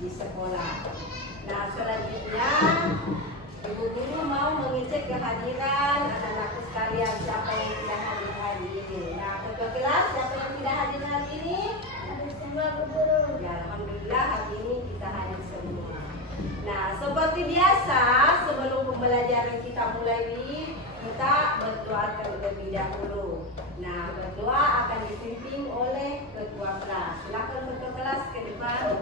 di sekolah. Nah, selanjutnya ibu guru mau mengecek kehadiran anak-anakku sekalian, siapa yang tidak hadir hari ini. Nah, ketua kelas siapa yang tidak hadir hari ini? Semua guru. Ya, alhamdulillah hari ini kita hadir semua. Nah, seperti biasa sebelum pembelajaran kita mulai, kita berdoa terlebih dahulu. Nah, berdoa akan dipimpin oleh ketua kelas. Silakan ketua kelas ke depan.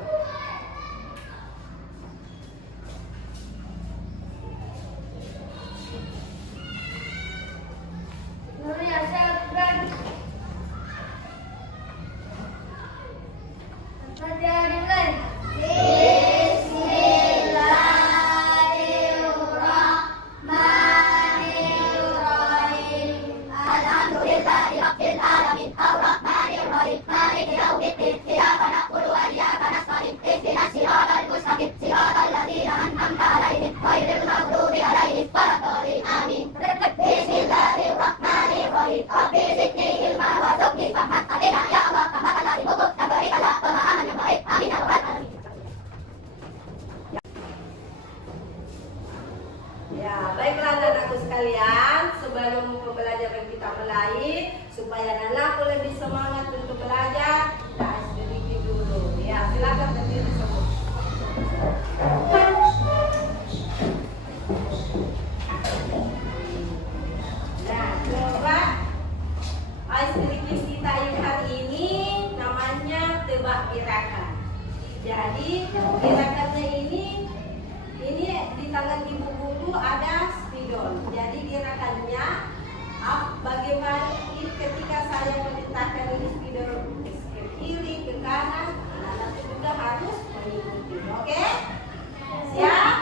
Ya, baiklah anak-anakku sekalian, sebelum pembelajaran kita mulai, supaya anakku lebih semangat untuk belajar, kita sedikit dulu. Ya, silakan berdiri semua. Nah, coba ice breaking kita yang hari ini namanya tebak gerakan. Jadi gerakannya ini di tangan ibu guru ada spidol. Jadi gerakannya bagaimana ketika saya memerintahkan ini spidol ke kiri, ke kanan, anak-anak juga harus mengikuti. Oke? Siap?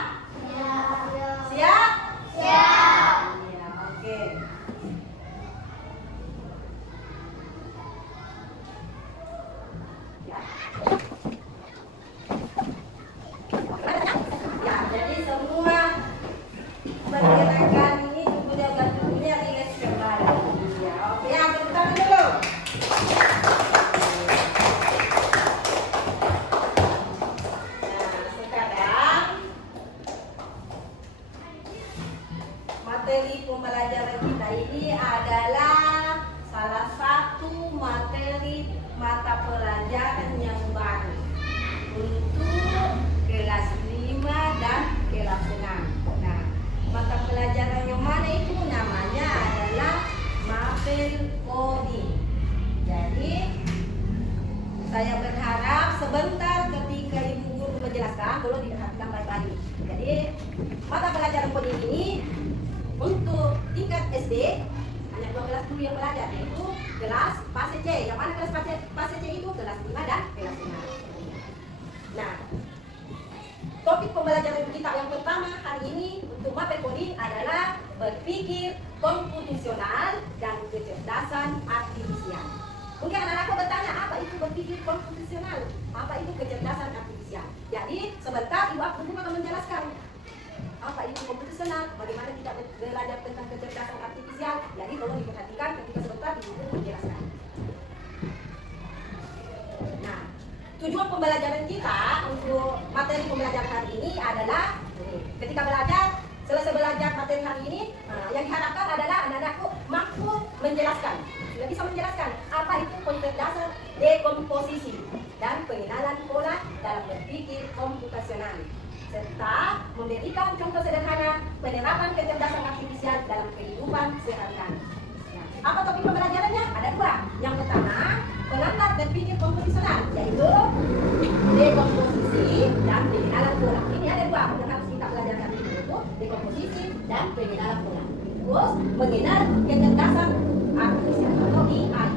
Siap? Siap. Ya, oke. Ya. Pergerakan ini kemudian bentuknya rileks kembali. Ya, oke, tepuk tangan dulu. Nah, sekarang materi pembelajaran kita ini adalah salah satu materi mata pelajaran yang baru untuk kelas 5 dan kelas 6. Mata pelajaran yang mana itu namanya adalah mapel coding. Jadi saya berharap sebentar ketika ibu guru menjelaskan, tolong diperhatikan baik-baik. Jadi mata pelajaran coding ini untuk tingkat SD hanya 2 kelas dulu yang belajar, yaitu kelas fase C. Yang mana kelas fase C itu kelas 5 dan kelas 6. Nah, topik pembelajaran kita yang pertama hari ini untuk mapel coding adalah berpikir komputasional dan kecerdasan artifisial. Mungkin anak-anakku bertanya, apa itu berpikir komputasional? Apa itu kecerdasan artifisial? Jadi sebentar ibu aku akan menjelaskan apa itu komputasional, bagaimana kita belajar tentang kecerdasan artifisial. Jadi tolong diperhatikan ketika sebentar ibu menjelaskan. Nah, tujuan pembelajaran kita untuk materi pembelajaran hari ini adalah ketika belajar, selesai belajar materi hari ini, yang diharapkan adalah anak-anakku mampu menjelaskan, sudah bisa menjelaskan apa itu kecerdasan dekomposisi dan pengenalan pola dalam berpikir komputasional, serta memberikan contoh sederhana penerapan kecerdasan artifisial dalam kehidupan sehari-hari. Apa topik pembelajarannya? Ada 2. Yang pertama, pengantar berpikir komputasional, yaitu dekomposisi dan pengenalan pola. Ini ada 2 yang harus kita belajarkan, yaitu dekomposisi dan pengenalan pola. Terus mengenal kecerdasan artifisial atau AI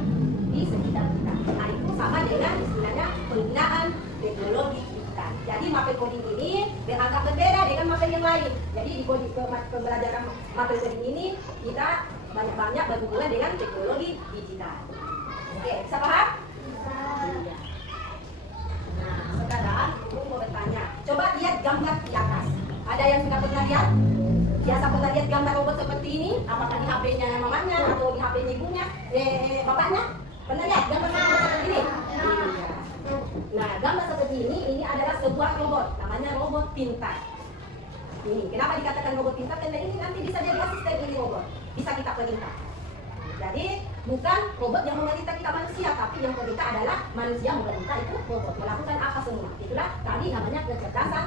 di sekitar kita. Nah, itu sama dengan istilahnya penggunaan teknologi digital. Jadi mapel coding ini beranggap berbeda dengan mapel yang lain. Jadi di pembelajaran mapel coding ini kita banyak-banyak berhubungan dengan teknologi digital. Oke, bisa paham? Iya. Nah, sekarang ibu mau bertanya. Coba lihat gambar di atas. Ada yang sudah pernah lihat? Biasa pernah lihat gambar robot seperti ini? Apakah di HP-nya mamanya atau di HP-nya ibunya? Bapaknya? Pernah lihat gambar seperti ini? Iya. Nah, gambar seperti ini adalah sebuah robot. pintar. Ini, kenapa dikatakan robot pintar? Karena ini nanti bisa jadi asisten ini robot. Bisa kita perintah. Jadi, bukan robot yang memerintah kita manusia, tapi yang memerintah adalah manusia memerintah itu robot. Melakukan apa semua. Itulah tadi namanya kecerdasan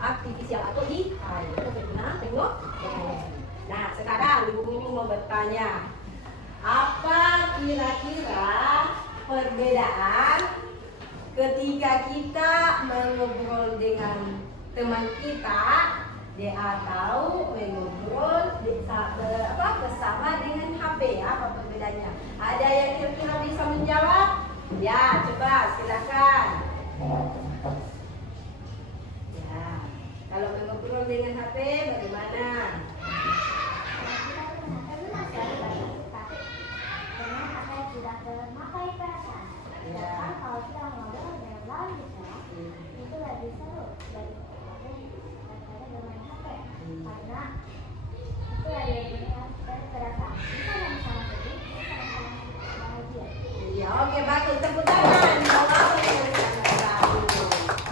artifisial atau AI. Itu penggunaan teknologi. Nah, sekarang Ibu Guru mau bertanya, apa kira-kira perbedaan ketika kita mengobrol dengan teman kita atau mengobrol bersama dengan HP? Apa perbedaannya? Ada yang kira-kira bisa menjawab? Ya, coba silakan. Ya, kalau mengobrol dengan HP bagaimana? Memakai perasaan. Sedangkan kalau kita ngobrol dengan lawan bicara, itu lebih seru daripada bermain HP. Karena itu lebih dari perasaan. Kita sama-sama sedih, kita sama-sama bahagia. Ya, oke, bagus. Tepuk tangan.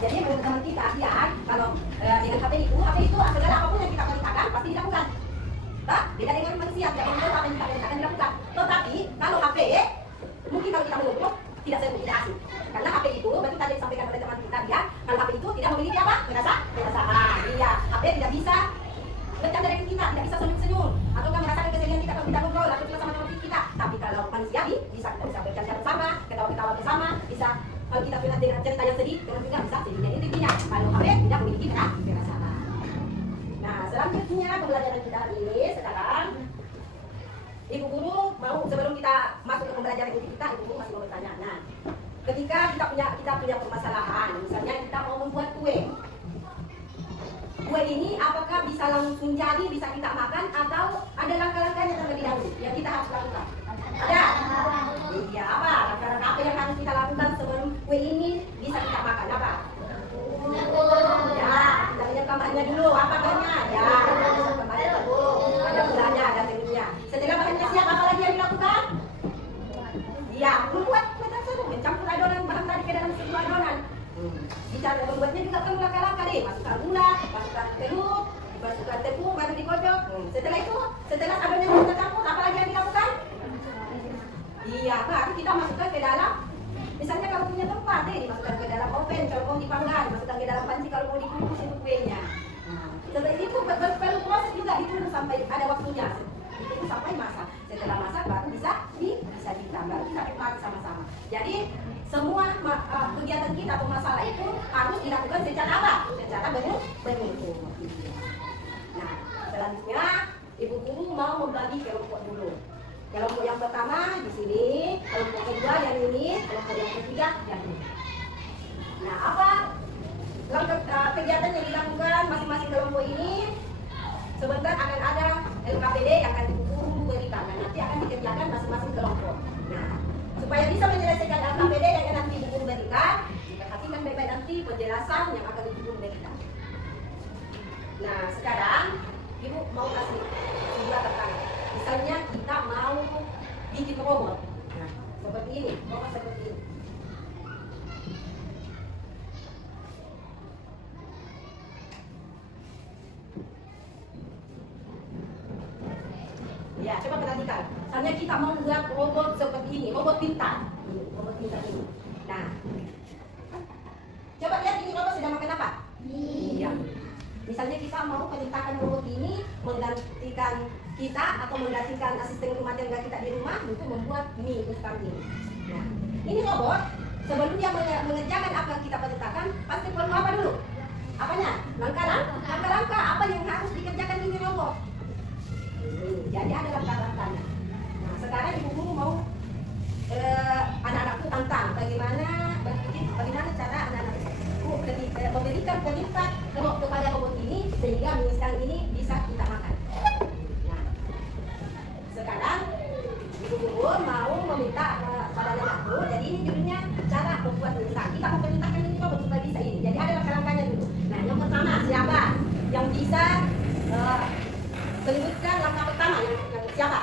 Jadi menurut teman kita, ya, kalau dengan HP itu segala apapun yang kita perintahkan pasti dilakukan. Tak? Beda dengan manusia, tidak menurut apa yang kita perintahkan dilakukan. Tetapi kalau HP, mungkin kalau kita menurut tidak seru, tidak asik. Karena HP itu, berarti tadi disampaikan oleh teman kita dia, kalau HP itu tidak memiliki apa? Perasaan. Iya, HP tidak bisa bercanda dengan kita, tidak bisa senyum-senyum, atau merasakan kesedihan kita kalau kita ngobrol atau kita sama teman kita. Tapi kalau manusia bisa kita bisa bercanda bersama, ketawa-ketawa bersama, bisa kalau kita pernah dengar cerita yang sedih, dengan kita bisa sedihnya itu intinya. Kalau HP tidak memiliki perasaan. Nah, selanjutnya pembelajaran kita ini sekarang Ibu Guru mau sebelum kita masuk ke pembelajaran inti kita, Ibu Guru masih mau bertanya. Nah, ketika kita punya permasalahan, misalnya kita mau membuat kue. Kue ini apakah bisa langsung jadi, bisa kita makan, atau ada langkah-langkahnya terlebih dahulu yang kita harus lakukan? Ada? Iya, apa? Langkah-langkah apa yang harus kita lakukan sebelum kue ini bisa kita makan? Apa? Ya, kita menyiapkan bahannya dulu. Apa bahannya? Ya, bahannya dulu. Ada gulanya, ada tekniknya. Setelah bahannya siap, apa lagi yang dilakukan? Iya, membuat kue tersebut, mencampur adonan bahan tadi ke dalam sebuah adonan. Bicara membuatnya juga kan langkah-langkah deh. Masukkan gula, masukkan telur, masukkan tepung, baru dikocok. Setelah itu, setelah adonannya sudah campur, apa lagi yang dilakukan? Iya, baru kita masukkan ke dalam. Misalnya kalau punya tempat deh, dimasukkan ke dalam oven kalau mau dipanggang, dimasukkan ke dalam panci kalau mau dikukus itu kuenya. Setelah itu perlu proses juga ditunggu sampai ada waktunya. Ditunggu sampai masak. Setelah masak baru bisa ditambah, kita nikmati sama-sama. Jadi semua kegiatan kita atau masalah itu harus dilakukan secara apa? Secara beruntun. Nah, selanjutnya Ibu Guru mau membagi kelompok dulu. Kelompok yang pertama di sini, kelompok kedua yang ini, kelompok yang ketiga yang ini. Nah, apa kegiatan yang dilakukan masing-masing kelompok ini? Sebentar akan ada LKPD yang akan Ibu Guru berikan. Nah, nanti akan dikerjakan masing-masing kelompok. Nah, supaya bisa menyelesaikan LKPD yang akan Ibu Guru berikan, perhatikan baik-baik nanti penjelasan yang akan Ibu Guru berikan. Nah, sekarang Ibu mau kasih sebuah tantangan. Misalnya kita mau bikin robot. Nah, seperti ini, robot seperti ini. Ya, coba perhatikan. Misalnya kita mau membuat robot seperti ini, robot pintar. Robot pintar ini. Nah, coba lihat ini robot sedang makan apa? Iya. Misalnya kita mau perintahkan robot ini menggantikan kita atau menggantikan asisten rumah tangga kita di rumah untuk membuat mie instan ini. Nah, ini robot sebelum dia mengerjakan apa yang kita perintahkan pasti perlu apa dulu? Apanya? Langkah-langkah apa yang harus dikerjakan ini robot? Jadi ada langkah-langkahnya. Nah, sekarang Ibu Guru mau anak-anakku tantang bagaimana cara anak-anakku memberikan perintah kepada robot ini sehingga mie instan ini bisa kita makan. Nah, sekarang Ibu Guru mau meminta pada anakku, jadi ini judulnya cara membuat mie instan. Kita mau perintahkan ini robot supaya bisa ini. Jadi ada langkah-langkahnya dulu. Nah, yang pertama siapa yang bisa menyebutkan langkah pertama yang siapa?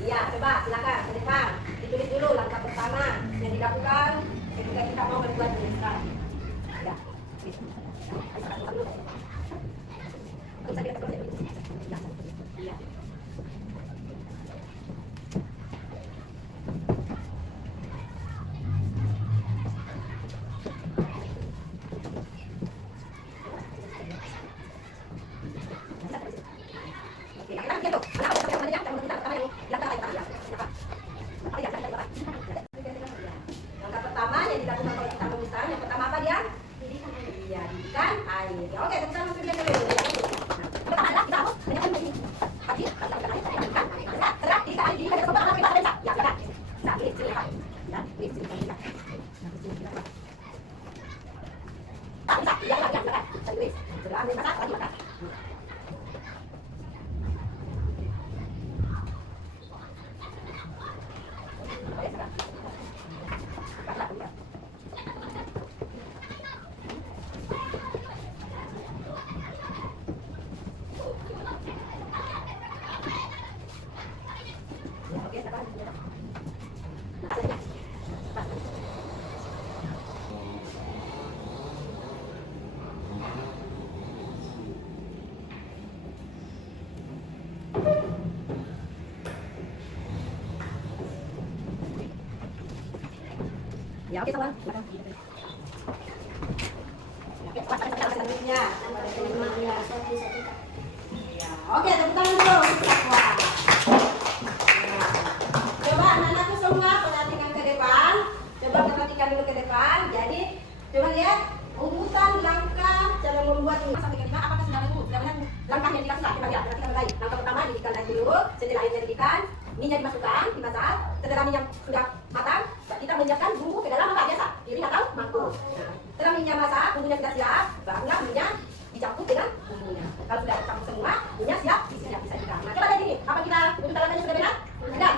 Iya, coba silakan ke depan. Ditulis dulu langkah pertama yang dilakukan ketika kita mau membuat mie instan. Ya. Langkah pertama yang dilakukan kalau kita memisahkan, yang pertama apa dia? Iya, didikan air. Ya, oke, kita langsung dia dulu. Pertama adalah kita harus menyiapkan ini. Pagi, didikan air, didikan air. Setelah didikan air, didikan air, kita bisa. Ya, sudah. Nah, ini sini Pak. Ya, ini sini kita. Nah, sini kita Pak. Tak bisa, ya, ya, ya. Jadi, sudah ambil masak lagi makan. Ya, oke, kawan. Oke, selanjutnya. Ya, oke, tepuk tangan dulu. Wah. Coba anak-anakku semua perhatikan ke depan. Coba perhatikan dulu ke depan. Jadi, coba lihat urutan langkah cara membuat ini sampai ke lima. Apakah sudah benar? Sudah benar langkah yang dilakukan? Coba lihat, perhatikan baik. Langkah pertama didikan air dulu. Setelah airnya didikan, minyak dimasukkan, dimasak. Setelah minyak sudah matang, kita menyiapkan bumbu ke dalam apa biasa? Piring atau mangkuk. Nah, setelah minyak masak, bumbunya sudah siap, barulah minyak dicampur dengan bumbunya. Kalau sudah dicampur semua, minyak siap, bisa disajikan. Nah, coba lihat ini. Apa kita urutan langkahnya sudah benar? Sudah.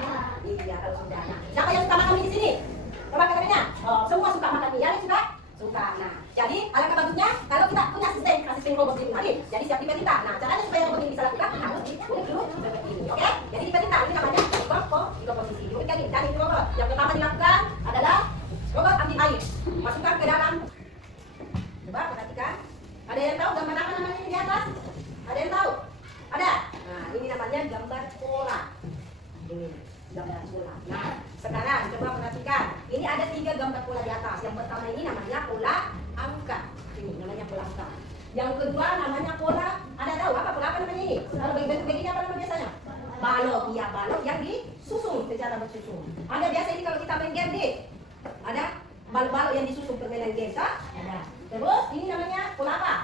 Iya, kalau sudah. Nah, siapa yang suka makan mie di sini? Coba katanya. Oh, semua suka makan mie. Yang suka? Suka. Nah, jadi alangkah bagusnya kalau kita punya asisten robot ini tadi. Jadi siap diperintah. Nah, caranya supaya robot ini bisa lakukan harus diunik dulu seperti ini. Oke? Jadi diperintah. Ini namanya tiga posisi. Diunikkan ini. Dan ini robot. Yang pertama dilakukan adalah robot ambil air. Masukkan ke dalam. Coba perhatikan. Ada yang tahu gambar apa namanya ini di atas? Ada yang tahu? Ada? Nah, ini namanya gambar pola. Ini gambar pola. Nah, sekarang coba perhatikan. Ini ada 3 gambar pola di atas. Yang pertama ini namanya pola angka. Ini namanya pola angka. Yang kedua namanya pola, ada tahu apa pola apa namanya ini? Kalau bentuk begini apa namanya biasanya? Balok. Iya, balok yang disusun secara bersusun. Ada biasa ini kalau kita main game deh. Ada balok-balok yang disusun permainan game, tak? Ada. Terus ini namanya pola apa?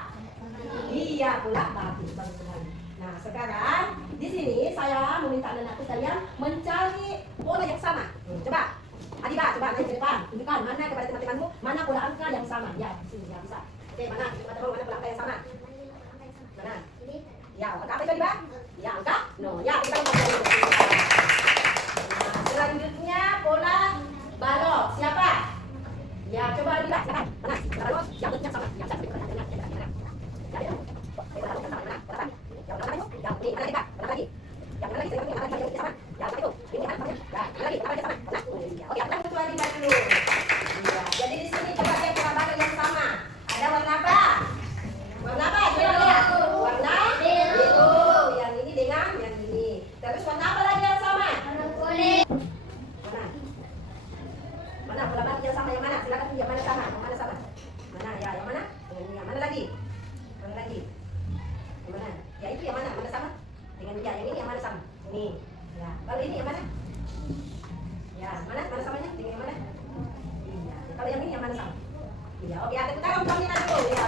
Iya, pola batu. Bagus sekali. Nah, sekarang di sini saya meminta anak-anakku kalian mencari pola yang sama. Coba, Adiba, coba naik ke depan. Tunjukkan mana kepada teman-temanmu mana pola angka yang sama. Ya, di sini ya bisa. Oke, mana? Coba tahu mana pola angka yang sama. Mana? Ya, angka apa itu Adiba? Ya, angka. No, ya kita lihat. Nah, selanjutnya pola balok. Siapa? Ya, coba Adiba. Silakan. Mana? Balok yang bentuknya sama. Yang sama. Ya, ya. Yang mana lagi? Mana lagi? Yang mana lagi? Yang mana lagi? Sama. Yang itu. Ini mana? Ya, lagi. Apa yang sama? Nah, oke, apa itu Adiba dulu? Iya. Jadi di sini coba lihat pola balok yang sama. Ada warna apa? Warna apa? Coba lihat. Warna biru. Yang ini dengan yang ini. Terus warna apa lagi yang sama? Warna kuning. Mana? Mana pola balok yang sama yang mana? Silakan tunjuk yang mana sama? Yang mana sama? Mana? Ya, yang mana? Yang mana lagi? Mana lagi? Yang mana? Ya itu yang mana? Mana sama? Dengan ya, yang ini yang mana sama? Ini. Ya. Kalau ini yang mana? Ya, mana? Mana samanya? Dengan yang mana? Iya. Kalau yang ini yang mana sama? Iya. Oke, ada tepuk tangan dulu. Ya.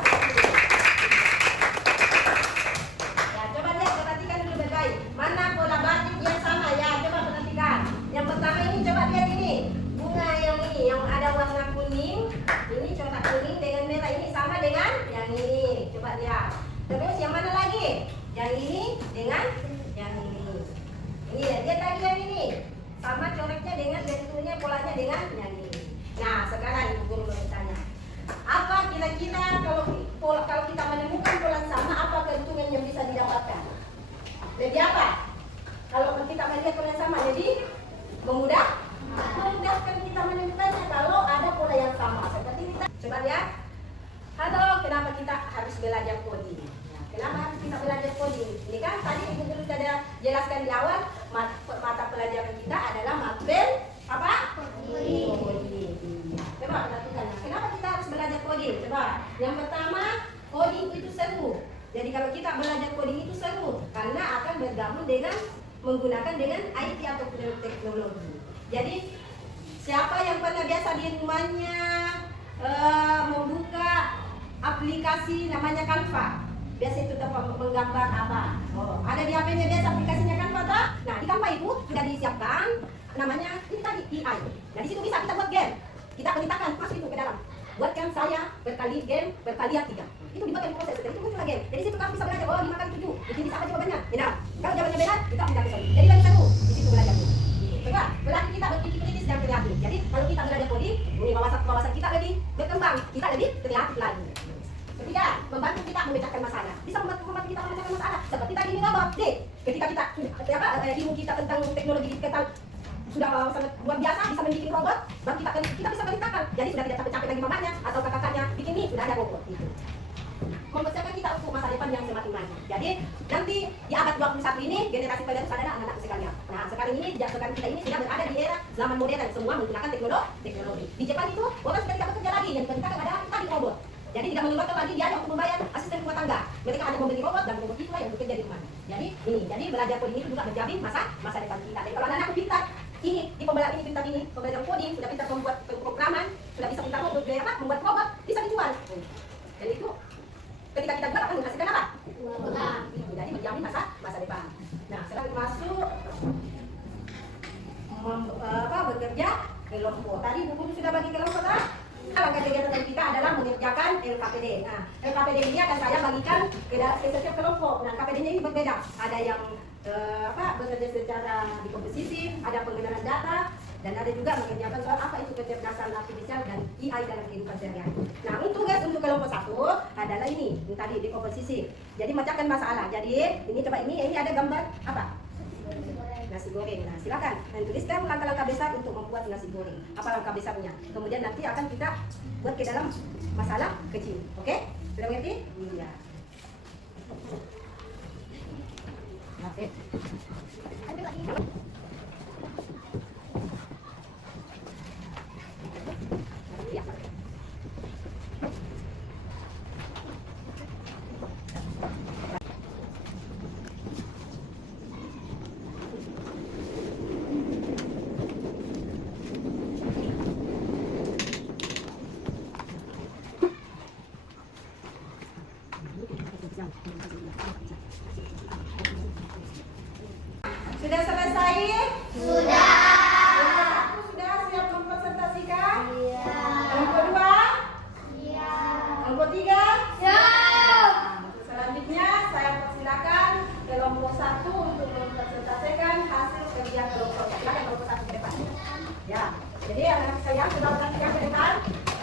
Ya, coba lihat, perhatikan dulu baik-baik. Mana pola batik yang sama? Ya, coba perhatikan. Yang pertama ini coba lihat ini. Bunga yang ini yang ada warna kuning. Ini corak kuning dengan merah ini sama dengan yang ini. Coba lihat. Terus yang mana lagi? Yang ini dengan yang ini. Ini ya, lihat lagi yang ini. Sama coraknya dengan bentuknya polanya dengan yang ini. Nah, sekarang Ibu Guru bertanya. Apa kira-kira kalau kita menemukan pola sama, apa keuntungan yang bisa didapatkan? Jadi apa? Kalau kita melihat pola yang sama, jadi memudahkan kita menemukannya kalau ada pola yang sama. Seperti kita coba lihat. Halo, kenapa kita harus belajar coding? Nah, belajar coding. Ini kan tadi Ibu Guru sudah jelaskan di awal, mata pelajaran kita adalah materi apa? Coding. Coba perhatikan. Kenapa kita harus belajar coding? Coba. Yang pertama, coding itu seru. Jadi kalau kita belajar coding itu seru karena akan bergabung dengan menggunakan dengan IT atau teknologi. Jadi siapa yang pernah biasa di rumahnya membuka aplikasi namanya Canva, biasa itu menggambar apa? Oh, ada di HP-nya biasa aplikasinya Canva tak? Nah di Canva itu sudah disiapkan namanya ini tadi AI. Nah di situ bisa kita buat game. Kita perintahkan masuk itu ke dalam. Buatkan saya berkali game berkalian 3. Itu dibuatkan proses. Jadi itu muncullah game. Jadi situ kamu bisa belajar. Oh 5 kali 7. Jadi bisa apa jawabannya? Benar. Kalau jawabannya benar, kita tidak bisa. Jadi lagi satu. Di situ belajar. Coba berarti kita berpikir kritis dan kreatif. Jadi kalau kita belajar coding, ini wawasan kita lebih berkembang. Kita lebih kreatif lagi. Ketiga, membantu kita memecahkan masalah. Bisa membantu kita memecahkan masalah. Seperti tadi ini robot. Ketika kita ilmu kita tentang teknologi digital sudah sangat luar biasa, bisa membuat robot, baru kita bisa perintahkan. Jadi sudah tidak capek-capek lagi mamanya atau kakaknya bikin ini, sudah ada robot itu. Mempersiapkan kita untuk masa depan yang semakin maju. Jadi nanti di abad 21 ini generasi penerus adalah anak-anak sekalian. Nah sekarang kita ini sudah berada di era zaman modern, semua menggunakan teknologi. Di Jepang itu orang sudah tidak bekerja lagi, yang diperintahkan adalah tadi robot. Jadi tidak mengeluarkan lagi biaya untuk membayar asisten rumah tangga. Mereka hanya membeli robot dan robot itulah yang bekerja di rumah. Jadi belajar coding ini juga menjamin masa depan kita. Jadi kalau anak-anak pintar, ini di pembelajaran ini pintar ini, pembelajaran coding, sudah pintar membuat programan, sudah bisa pintar membuat robot, bisa dijual. Jadi itu ketika kita jual akan menghasilkan apa? Uang. Jadi menjamin masa depan. Nah, sekarang masuk bekerja kelompok. Tadi Bu Guru sudah bagi kelompok tak? Alangkah kegiatan kita adalah mengerjakan LKPD. Nah, LKPD ini akan saya bagikan ke setiap kelompok. Nah, KPD-nya ini berbeda. Ada yang bekerja secara di komposisi, ada pengenalan data, dan ada juga mengerjakan soal apa itu kecerdasan artifisial dan AI dalam kehidupan sehari-hari. Nah, untuk kelompok 1 adalah ini tadi di komposisi. Jadi memecahkan masalah. Jadi ini coba ini ada gambar apa? Nasi goreng. Nah, silakan tuliskan langkah-langkah besar untuk membuat nasi goreng. Apa langkah besarnya? Kemudian nanti akan kita buat ke dalam masalah kecil. Oke? Sudah mengerti? Iya. Oke. Sudah selesai? Sudah. Sudah siap mempresentasikan? Iya. Kelompok 2? Iya. Kelompok 3? Siap. Selanjutnya saya persilakan kelompok 1 untuk mempresentasikan hasil kerja kelompok. Silakan kelompok 1 ke depan. Ya. Jadi anak saya sudah ke depan.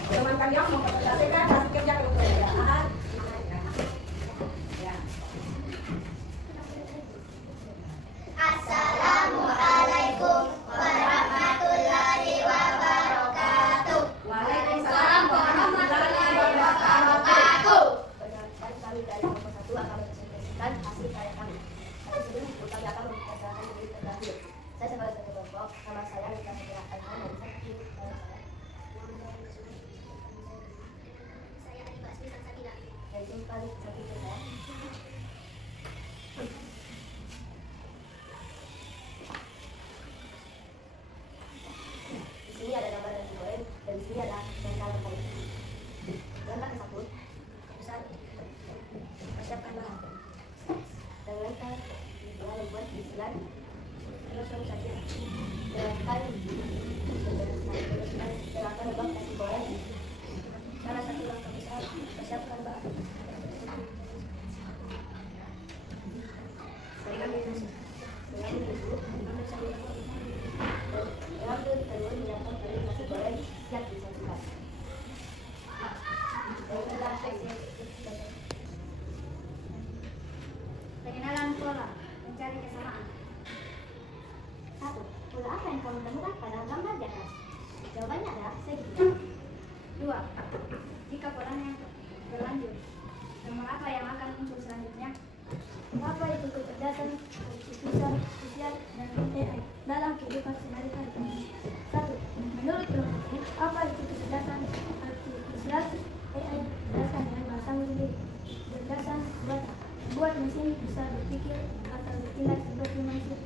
Teman kalian mempresentasikan hasil kerja kelompok. Assalamualaikum warahmatullahi wabarakatuh. Waalaikumsalam warahmatullahi wabarakatuh. Kami dari kelompok 1 akan mempresentasikan hasil karya kami. Tapi sebelum itu kami akan mempresentasikan diri terlebih. Saya sebagai satu kelompok, nama saya Rita Setiawan dan saya Adi Basmi Sansabila. Dan ini kali samping saya. Di sini ada gambar nasi goreng dan di sini ada sentral kali. Langkah ke 1, besar, persiapkan bahan dan lempar dengan membuat isian langsung saja. Silakan lebak nasi goreng. Salah satu langkah besar, persiapkan bahan. Dengan itu, ambil sambil ambil telur menyiapkan telur nasi goreng siap disajikan. Pengenalan pola, mencari kesamaan. 1. Pola apa yang kamu temukan pada gambar di atas? Jawabannya adalah segitiga. 2. Jika polanya berlanjut, nomor apa yang akan muncul selanjutnya? Apa itu kecerdasan, artificial, dan AI dalam kehidupan sehari-hari? 1. Menurut kelompok ini, apa itu kecerdasan, artificial, AI berdasarkan dengan bahasa sendiri. Kecerdasan buatan, buat mesin bisa berpikir atau bertindak seperti manusia.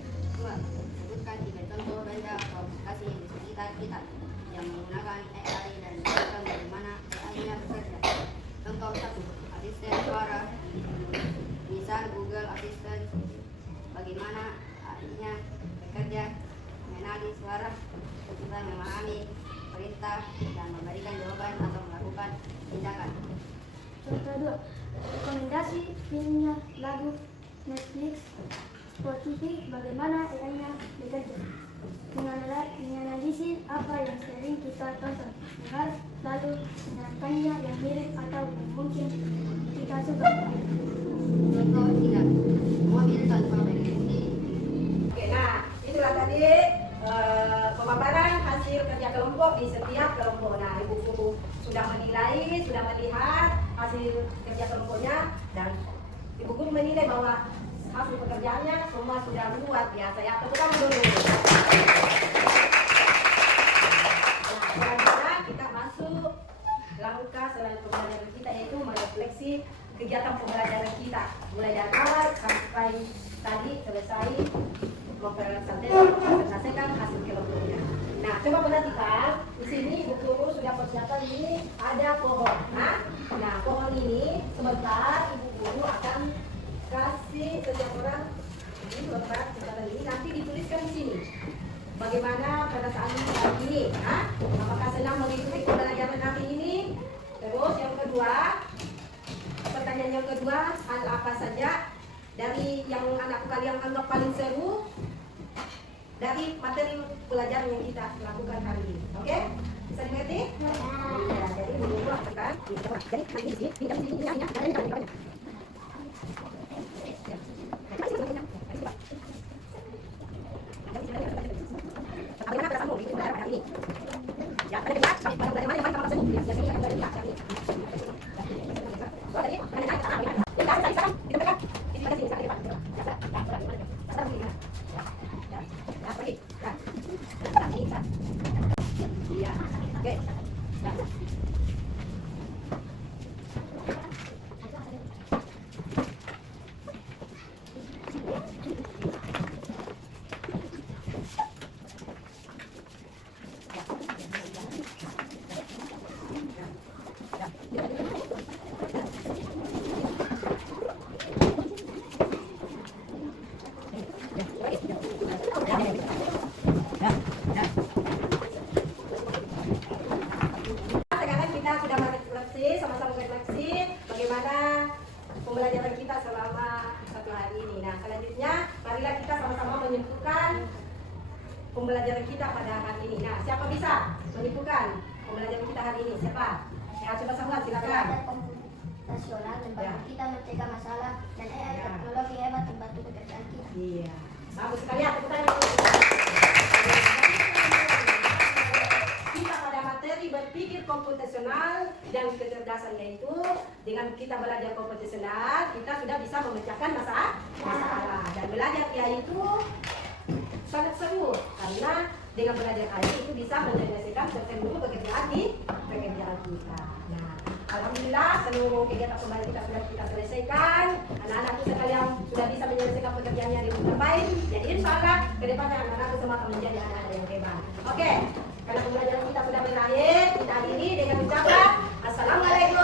2. Sebutkan 3 contoh benda atau aplikasi di sekitar kita yang menggunakan AI dan jelaskan bagaimana AI-nya bekerja. Contoh 1. Asisten suara. Misal Google Assistant. Bagaimana AI-nya bekerja, mengenali suara, serta memahami perintah dan memberikan jawaban atau melakukan tindakan. Contoh 2. Rekomendasi filmnya, lagu, Netflix, Spotify, bagaimana AI-nya bekerja. Menganalisis apa yang sering kita tonton, lalu menyanyikannya yang mirip atau yang mungkin kita suka. Contoh 3. Mobil tanpa pengemudi. Oke, nah itulah tadi pemaparan hasil kerja kelompok di setiap kelompok. Nah, ibu sudah menilai, sudah melihat hasil kerja kelompoknya, dan ibu guru menilai bahwa hasil pekerjaannya semua sudah luar biasa. Ya, tepuk tangan dulu. Nah, selanjutnya kita masuk langkah selain pembelajaran kita, yaitu merefleksi kegiatan pembelajaran kita mulai dari awal sampai tadi selesai mempresentasikan hasil kelompoknya. Nah, coba perhatikan di sini ibu guru sudah persiapkan ini ada pohon. Nah, pohon ini sebentar ibu guru akan kasih setiap orang ini lembar catatan ini, nanti dituliskan di sini. Bagaimana perasaan hari ini? Apakah senang mengikuti pembelajaran hari ini? Terus yang kedua, pertanyaan yang kedua, hal apa saja dari yang anak kalian anggap paling seru dari materi pelajaran yang kita lakukan hari ini? Oke? Bisa dimengerti? Ya, jadi dulu akan jadi hari ini pinjam sini ini. Bagaimana perasaanmu di pelajaran hari ini? Ya, ada yang pada pelajaran mana yang paling kamu senang? Biasanya ada yang hari ini. Tadi, ada yang sekarang. Kita tekan. Ini pada sini, sekarang di depan. Ya, sekarang ini. Ya, pergi. Ya, ini. Iya, oke. Ya. Sekarang kita sudah merefleksi, sama-sama merefleksi bagaimana pembelajaran kita selama satu hari ini. Nah, selanjutnya marilah kita sama-sama menyimpulkan pembelajaran kita pada hari ini. Nah, siapa bisa menyimpulkan pembelajaran kita hari ini? Siapa? Ya, coba semua silakan. Nasional membantu kita mencegah masalah dan AI Ya. teknologi hebat membantu pekerjaan kita. Iya, bagus sekali ya, tepuk tangan. Kita pada materi berpikir komputasional dan kecerdasan, yaitu dengan kita belajar komputasional kita sudah bisa memecahkan masalah dan belajar AI itu sangat seru karena dengan belajar AI itu bisa menyelesaikan seluruh pekerjaan kita. Nah, alhamdulillah seluruh kegiatan pembelajaran kita sudah kita selesaikan. Anak-anakku sekalian sudah bisa menyelesaikan pekerjaannya dengan terbaik. Jadi insya Allah kedepannya anak-anakku semua akan menjadi anak-anak yang hebat. Oke, karena pembelajaran kita sudah berakhir, kita akhiri dengan ucapan Assalamualaikum